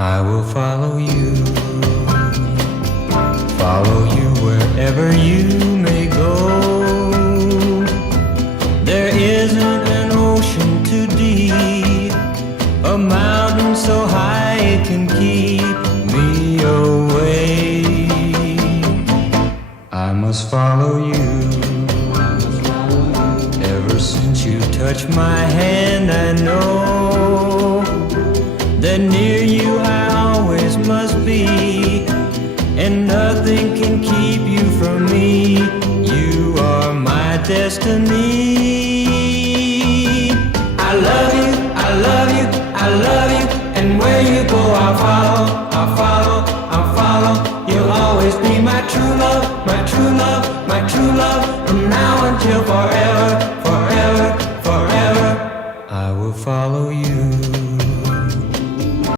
I will follow you wherever you may go. There isn't an ocean too deep, a mountain so high it can keep me away. I must follow you. Ever since you touched my hand, I know that near you I always must be, and nothing can keep you from me. You are my destiny. I love you, I love you, I love you, and where you go I'll follow, I'll follow, I'll follow. You'll always be my true love, my true love, my true love, from now until forever.